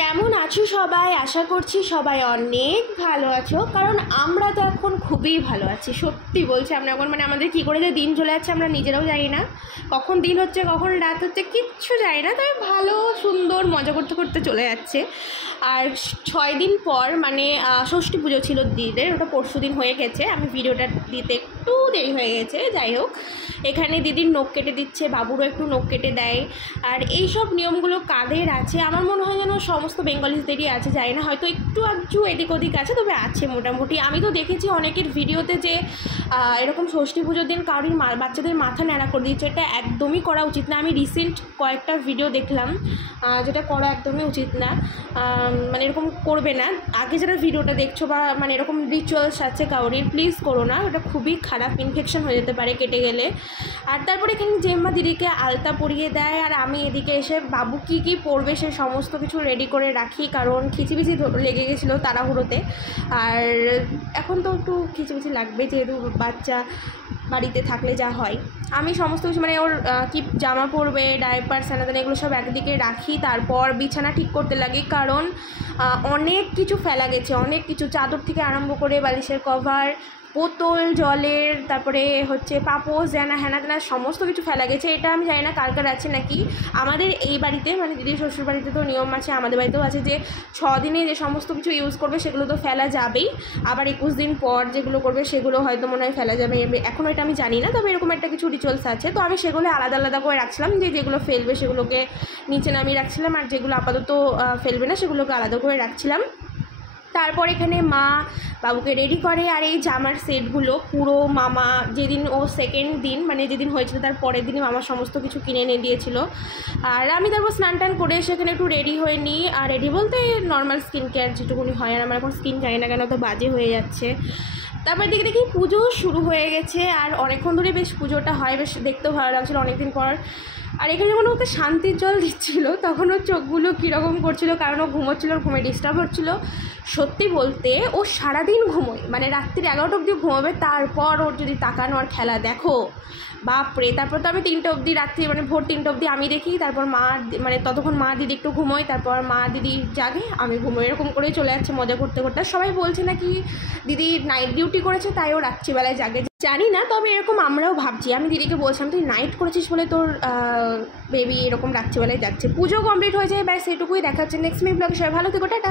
কেমন আছো সবাই? আশা করছি সবাই অনেক ভালো আছো, কারণ আমরা তো এখন খুবই ভালো আছি। সত্যি বলছি, আমরা এখন আমাদের কী করে যে দিন চলে যাচ্ছে আমরা নিজেরাও জানি না। কখন দিন হচ্ছে কখন রাত হচ্ছে কিচ্ছু জানি না, তবে ভালো সুন্দর মজা করতে করতে চলে যাচ্ছে। আর 6 দিন পর ষষ্ঠী পুজো ছিল দিদিদের, ওটা পরশু দিন হয়ে গেছে। আমি ভিডিওটা দিতে একটু দেরি হয়ে গেছে। যাই হোক, এখানে দিদির নখ কেটে দিচ্ছে, বাবুরও একটু নখ কেটে দেয়। আর এই সব নিয়মগুলো কাদের আছে? আমার মনে হয় যেন সমস্ত বেঙ্গলিজদেরই আছে, জানি না, হয়তো একটু আধটু এদিক ওদিক আছে, তবে আছে মোটামুটি। আমি তো দেখেছি অনেকের ভিডিওতে যে এরকম ষষ্ঠী পুজোর দিন কারোর বাচ্চাদের মাথা ন্যাড়া করে দিচ্ছে। এটা একদমই করা উচিত না। আমি রিসেন্ট কয়েকটা ভিডিও দেখলাম, যেটা করা একদমই উচিত না। এরকম করবে না। আগে যারা ভিডিওটা দেখছো বা এরকম রিচুয়ালস আছে কাউরির, প্লিজ করো না। ওটা খুবই খারাপ, ইনফেকশন হয়ে যেতে পারে কেটে গেলে। আর তারপরে এখানে জেম্মা দিদিকে আলতা পরিয়ে দেয়, আর আমি এদিকে এসে বাবু কী কী পরবে সে সমস্ত কিছু রেডি করে রাখি, কারণ খিচিবিচি লেগে গেছিলো তাড়াহুড়োতে। আর এখন তো একটু খিচিবিচি লাগবে, যেহেতু বাচ্চা বাড়িতে থাকলে যা হয়। আমি সমস্ত কিছু ওর কি জামা পরবে, ডাইপার, স্যানাদান, এগুলো সব একদিকে রাখি। তারপর বিছানা ঠিক করতে লাগি, কারণ অনেক কিছু ফেলা গেছে, অনেক কিছু, চাদর থেকে আরম্ভ করে বালিশের কভার, বোতল জলের, তারপরে হচ্ছে পাপোশ, জানা হ্যানা তেনা সমস্ত কিছু ফেলা গেছে। এটা আমি জানি না কার কার আছে নাকি। আমাদের এই বাড়িতে দিদির শ্বশুর বাড়িতে তো নিয়ম আছে, আমাদের বাড়িতেও আছে যে 6 দিনে যে সমস্ত কিছু ইউজ করবে সেগুলো তো ফেলা যাবেই। আবার 21 দিন পর যেগুলো করবে সেগুলো হয়তো মনে হয় ফেলা যাবে, এখনও এটা আমি জানি না, তবে এরকম একটা কিছু রিচুয়ালস আছে। তো আমি সেগুলো আলাদা আলাদা করে রাখছিলাম, যেগুলো ফেলবে সেগুলোকে নিচে নামিয়ে রাখছিলাম, আর যেগুলো আপাতত ফেলবে না সেগুলোকে আলাদা করে রাখছিলাম। তারপর এখানে মা বাবুকে রেডি করে। আর এই জামার সেটগুলো পুরো মামা যেদিন ও সেকেন্ড দিন যেদিন হয়েছিল তার পরের দিনই মামা সমস্ত কিছু কিনে এনে দিয়েছিল। আর আমি তারপর স্নান টান করে সেখানে একটু রেডি হয়ে নিই। আর রেডি বলতে নর্মাল স্কিন কেয়ার যেটুকুনি হয়, আর আমার এখন স্কিন জানি না কেন তো বাজে হয়ে যাচ্ছে। তারপর দিকে দেখি পুজো শুরু হয়ে গেছে, আর অনেকক্ষণ ধরে বেশ পুজোটা হয়, বেশ দেখতেও ভালো লাগছিলো অনেকদিন পর। আর এখানে যখন ওকে শান্তির জল দিচ্ছিলো তখন ওর চোখগুলো কীরকম করছিলো, কারণ ও ঘুমোচ্ছিলো, ওর ঘুমে ডিস্টার্ব হচ্ছিলো। সত্যি বলতে ও সারাদিন ঘুমোয়, রাত্রির 11টা অবধি ঘুমোবে, তারপর ওর যদি তাকানো আর খেলা দেখো বাপরে। তারপর তো আমি 3টে অবধি রাত্রি ভোর 3টে অবধি আমি দেখি, তারপর মা ততক্ষণ মা দিদি একটু ঘুমোয়, তারপর মা দিদি জাগে, আমি ঘুমোই, এরকম করেই চলে যাচ্ছে মজা করতে করতে। সবাই বলছে নাকি দিদি নাইট ডিউটি করেছে তাই ও রাত্রিবেলায় জাগে, জানি না, তবে এরকম আমরাও ভাবছি। আমি দিদিকে বলছিলাম তুই নাইট করেছিস বলে তোর বেবি এরকম রাত্রিবেলায় যাচ্ছে। পুজো কমপ্লিট হয়ে যায়, ব্যাস এটুকুই দেখাচ্ছে। নেক্সট ব্লগে সবাই ভালো থেকো, টাটা।